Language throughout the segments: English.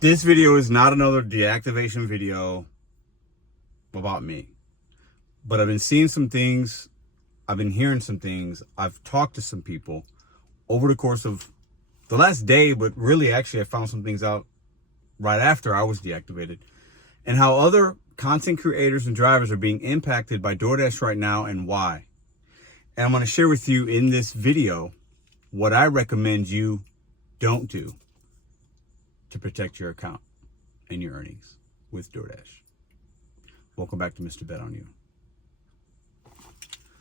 This video is not another deactivation video about me, but I've been seeing some things. I've been hearing some things. I've talked to some people over the course of the last day, but really actually I found some things out right after I was deactivated, and how other content creators and drivers are being impacted by DoorDash right now and why. And I'm going to share with you in this video what I recommend you don't do to protect your account and your earnings with DoorDash. Welcome back to Mr.BetonYou.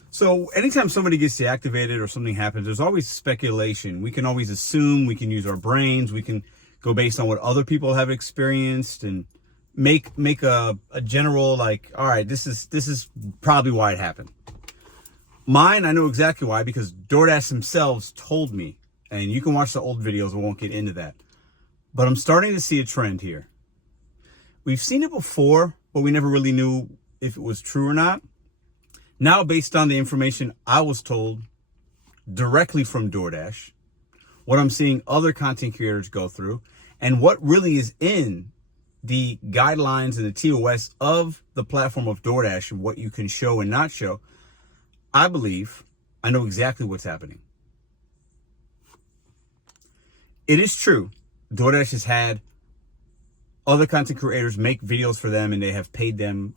So anytime somebody gets deactivated or something happens, there's always speculation. We can always assume, we can use our brains, we can go based on what other people have experienced and make a general, like, all right, this is probably why it happened. Mine, I know exactly why, because DoorDash themselves told me, and you can watch the old videos, I won't get into that. But I'm starting to see a trend here. We've seen it before, but we never really knew if it was true or not. Now, based on the information I was told directly from DoorDash, what I'm seeing other content creators go through, and what really is in the guidelines and the TOS of the platform of DoorDash and what you can show and not show, I believe I know exactly what's happening. It is true. DoorDash has had other content creators make videos for them and they have paid them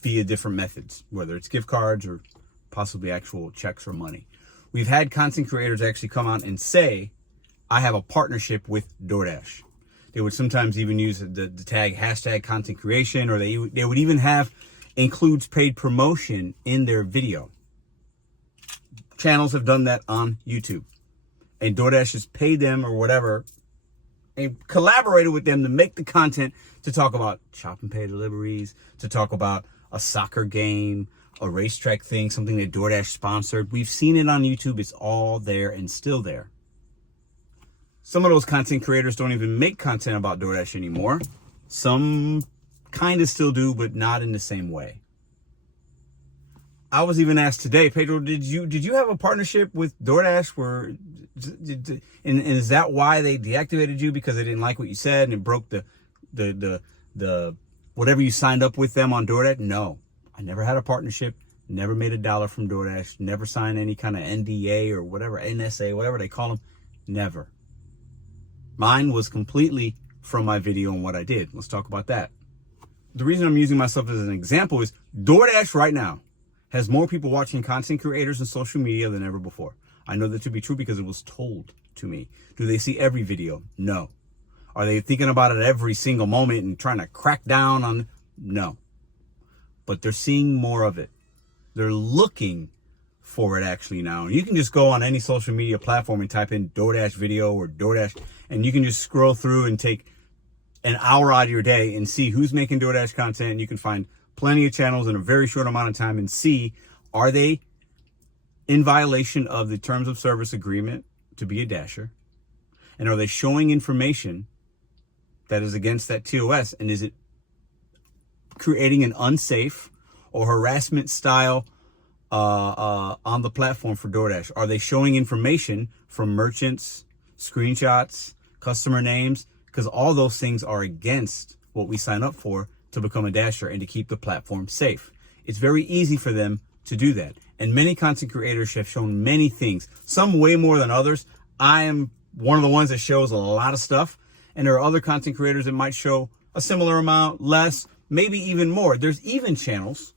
via different methods, whether it's gift cards or possibly actual checks or money. We've had content creators actually come out and say, I have a partnership with DoorDash. They would sometimes even use the tag hashtag content creation, or they would even have includes paid promotion in their video. Channels have done that on YouTube. And DoorDash has paid them or whatever and collaborated with them to make the content to talk about shop and pay deliveries, to talk about a soccer game, a racetrack thing, something that DoorDash sponsored. We've seen it on YouTube. It's all there and still there. Some of those content creators don't even make content about DoorDash anymore. Some kind of still do, but not in the same way. I was even asked today, Pedro, did you have a partnership with DoorDash and is that why they deactivated you, because they didn't like what you said and it broke the whatever you signed up with them on DoorDash? No, I never had a partnership, never made $1 from DoorDash, never signed any kind of NDA or whatever, NSA, whatever they call them, never. Mine was completely from my video and what I did. Let's talk about that. The reason I'm using myself as an example is DoorDash right now has more people watching content creators and social media than ever before. I know that to be true because it was told to me. Do they see every video? No. Are they thinking about it every single moment and trying to crack down on? No. But they're seeing more of it. They're looking for it actually now. You can just go on any social media platform and type in DoorDash video or DoorDash, and you can just scroll through and take an hour out of your day and see who's making DoorDash content. And you can find plenty of channels in a very short amount of time and see, are they in violation of the terms of service agreement to be a dasher? And are they showing information that is against that TOS? And is it creating an unsafe or harassment style on the platform for DoorDash? Are they showing information from merchants, screenshots, customer names? Because all those things are against what we sign up for to become a dasher and to keep the platform safe. It's very easy for them to do that. And many content creators have shown many things, some way more than others. I am one of the ones that shows a lot of stuff. And there are other content creators that might show a similar amount, less, maybe even more. There's even channels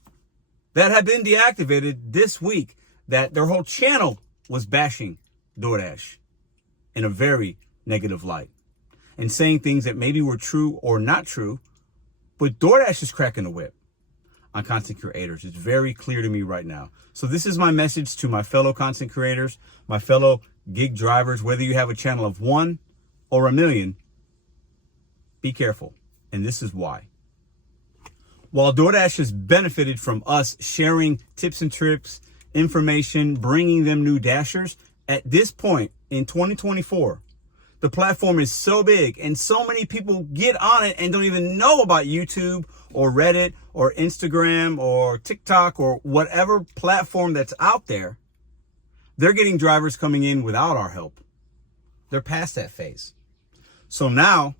that have been deactivated this week that their whole channel was bashing DoorDash in a very negative light and saying things that maybe were true or not true. But DoorDash is cracking the whip on content creators. It's very clear to me right now. So this is my message to my fellow content creators, my fellow gig drivers, whether you have a channel of 1 or 1 million, be careful. And this is why. While DoorDash has benefited from us sharing tips and tricks, information, bringing them new dashers, at this point in 2024, the platform is so big and so many people get on it and don't even know about YouTube or Reddit or Instagram or TikTok or whatever platform that's out there. They're getting drivers coming in without our help. They're past that phase. So now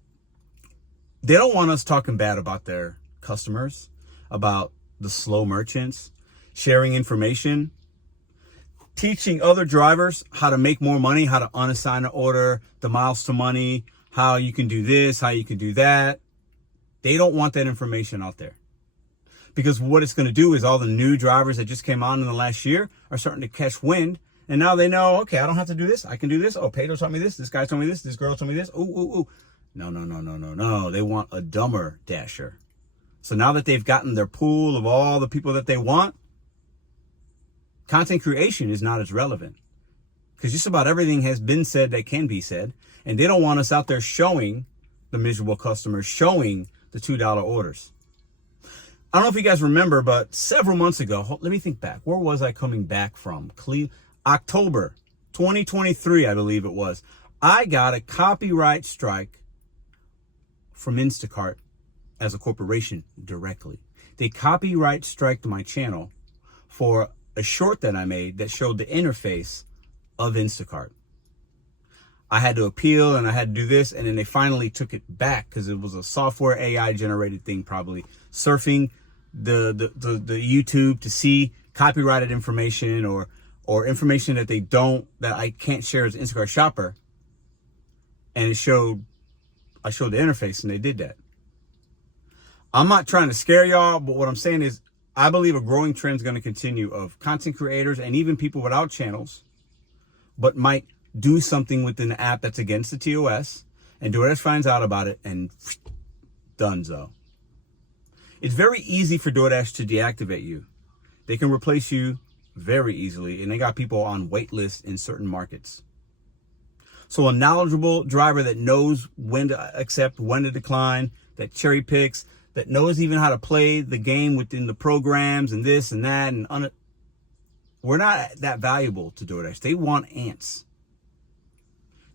They don't want us talking bad about their customers, about the slow merchants, sharing information, teaching other drivers how to make more money, how to unassign an order, the miles to money, how you can do this, how you can do that. They don't want that information out there. Because what it's going to do is all the new drivers that just came on in the last year are starting to catch wind. And now they know, okay, I don't have to do this. I can do this. Oh, Pedro told me this. This guy told me this. This girl told me this. Ooh, ooh, ooh. No. They want a dumber dasher. So now that they've gotten their pool of all the people that they want, content creation is not as relevant. Because just about everything has been said that can be said. And they don't want us out there showing the miserable customers, showing the $2 orders. I don't know if you guys remember, but several months ago, let me think back. Where was I coming back from? October 2023, I believe it was. I got a copyright strike from Instacart as a corporation directly. They copyright striked my channel for a short that I made that showed the interface of Instacart. I had to appeal and I had to do this, and then they finally took it back because it was a software AI generated thing, probably surfing the YouTube to see copyrighted information or information that that I can't share as Instacart shopper. And I showed the interface, and they did that. I'm not trying to scare y'all, but what I'm saying is I believe a growing trend is going to continue of content creators and even people without channels, but might do something within the app that's against the TOS, and DoorDash finds out about it and donezo. It's very easy for DoorDash to deactivate you. They can replace you very easily, and they got people on wait lists in certain markets. So a knowledgeable driver that knows when to accept, when to decline, that cherry picks, that knows even how to play the game within the programs and this and that. We're not that valuable to DoorDash. They want ants.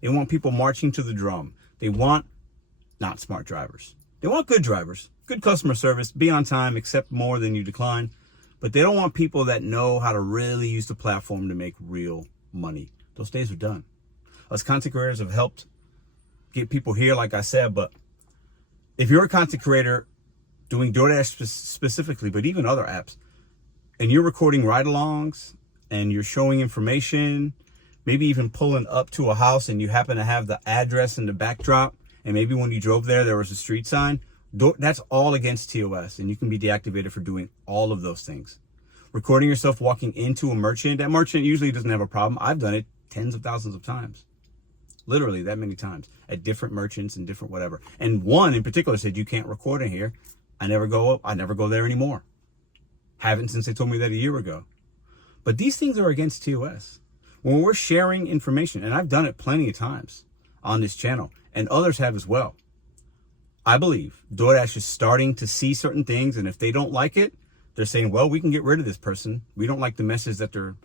They want people marching to the drum. They want not smart drivers. They want good drivers, good customer service, be on time, accept more than you decline. But they don't want people that know how to really use the platform to make real money. Those days are done. Us content creators have helped get people here, like I said, but if you're a content creator doing DoorDash specifically, but even other apps, and you're recording ride-alongs and you're showing information, maybe even pulling up to a house and you happen to have the address in the backdrop, and maybe when you drove there was a street sign, that's all against TOS, and you can be deactivated for doing all of those things. Recording yourself walking into a merchant, that merchant usually doesn't have a problem. I've done it tens of thousands of times. Literally that many times at different merchants and different whatever. And one in particular said, you can't record in here. I never go there anymore. Haven't since they told me that a year ago. But these things are against TOS. When we're sharing information, and I've done it plenty of times on this channel, and others have as well. I believe DoorDash is starting to see certain things, and if they don't like it, they're saying, well, we can get rid of this person. We don't like the message that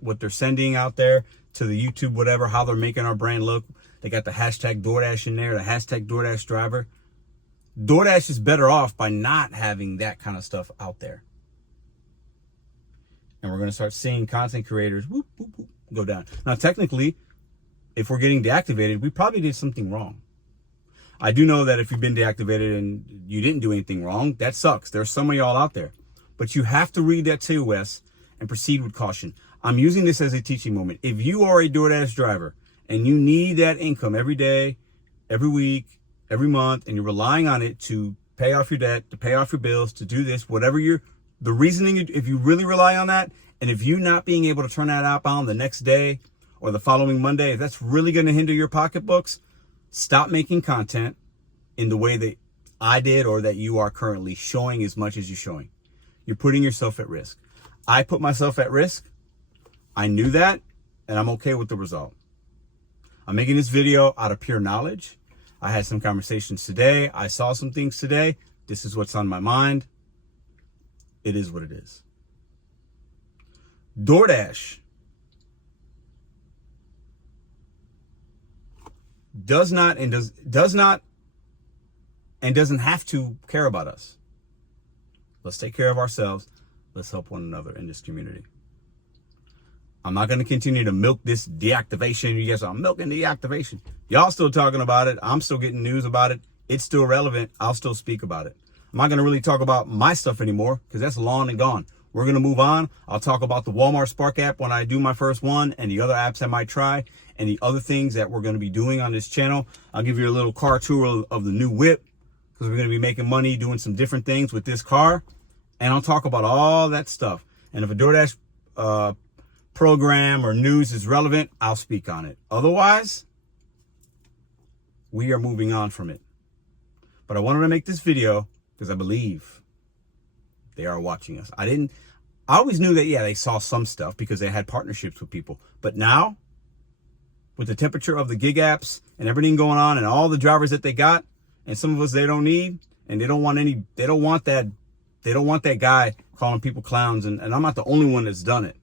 what they're sending out there to the YouTube, whatever, how they're making our brand look. They got the hashtag DoorDash in there, the hashtag DoorDash driver. DoorDash is better off by not having that kind of stuff out there. And we're going to start seeing content creators go down. Now, technically, if we're getting deactivated, we probably did something wrong. I do know that if you've been deactivated and you didn't do anything wrong, that sucks. There's some of y'all out there. But you have to read that TOS and proceed with caution. I'm using this as a teaching moment. If you are a DoorDash driver and you need that income every day, every week, every month, and you're relying on it to pay off your debt, to pay off your bills, to do this, whatever the reasoning, if you really rely on that, and if you not being able to turn that app on the next day or the following Monday, if that's really going to hinder your pocketbooks, stop making content in the way that I did or that you are currently showing as much as you're showing. You're putting yourself at risk. I put myself at risk. I knew that, and I'm okay with the result. I'm making this video out of pure knowledge. I had some conversations today. I saw some things today. This is what's on my mind. It is what it is. DoorDash doesn't have to care about us. Let's take care of ourselves. Let's help one another in this community. I'm not going to continue to milk this deactivation. You guys are milking deactivation. Y'all still talking about it. I'm still getting news about it. It's still relevant. I'll still speak about it. I'm not going to really talk about my stuff anymore because that's long and gone. We're going to move on. I'll talk about the Walmart Spark app when I do my first one and the other apps I might try and the other things that we're going to be doing on this channel. I'll give you a little car tour of the new whip because we're going to be making money doing some different things with this car. And I'll talk about all that stuff. And if a DoorDash program or news is relevant, I'll speak on it. Otherwise, we are moving on from it. But I wanted to make this video because I believe they are watching us. I always knew that, yeah, they saw some stuff because they had partnerships with people. But now, with the temperature of the gig apps and everything going on and all the drivers that they got, and some of us they don't need, and they don't want that guy calling people clowns. And I'm not the only one that's done it.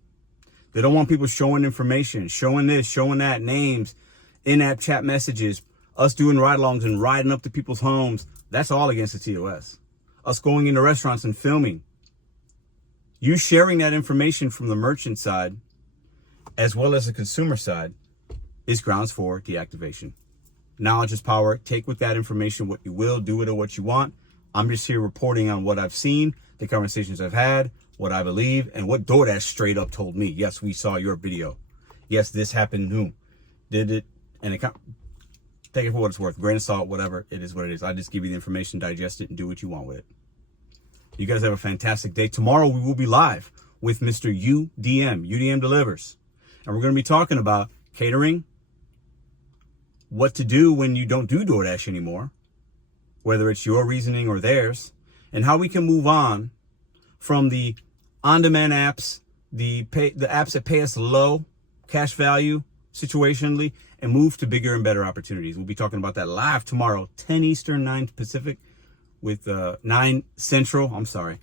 They don't want people showing information, showing this, showing that, names, in-app chat messages, us doing ride-alongs and riding up to people's homes. That's all against the TOS. Us going into restaurants and filming. You sharing that information from the merchant side, as well as the consumer side, is grounds for deactivation. Knowledge is power. Take with that information what you will, do with it what you want. I'm just here reporting on what I've seen, the conversations I've had, what I believe, and what DoorDash straight up told me. Yes, we saw your video. Yes, this happened. Who did it? And take it for what it's worth. Grain of salt, whatever. It is what it is. I just give you the information, digest it, and do what you want with it. You guys have a fantastic day. Tomorrow we will be live with Mr. UDM. UDM delivers. And we're going to be talking about catering, what to do when you don't do DoorDash anymore, whether it's your reasoning or theirs, and how we can move on from the on-demand apps, the apps that pay us low cash value situationally, and move to bigger and better opportunities. We'll be talking about that live tomorrow, 10 Eastern, 9 Pacific, with 9 Central. I'm sorry.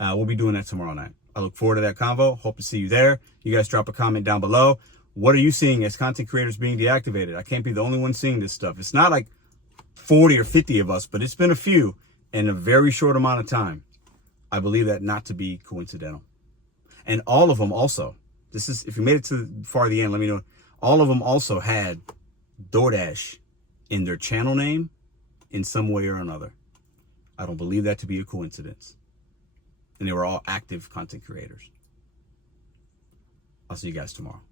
We'll be doing that tomorrow night. I look forward to that convo. Hope to see you there. You guys drop a comment down below. What are you seeing as content creators being deactivated? I can't be the only one seeing this stuff. It's not like 40 or 50 of us, but it's been a few in a very short amount of time. I believe that not to be coincidental. And all of them also, this is, if you made it to far the end, let me know. All of them also had DoorDash in their channel name in some way or another. I don't believe that to be a coincidence. And they were all active content creators. I'll see you guys tomorrow.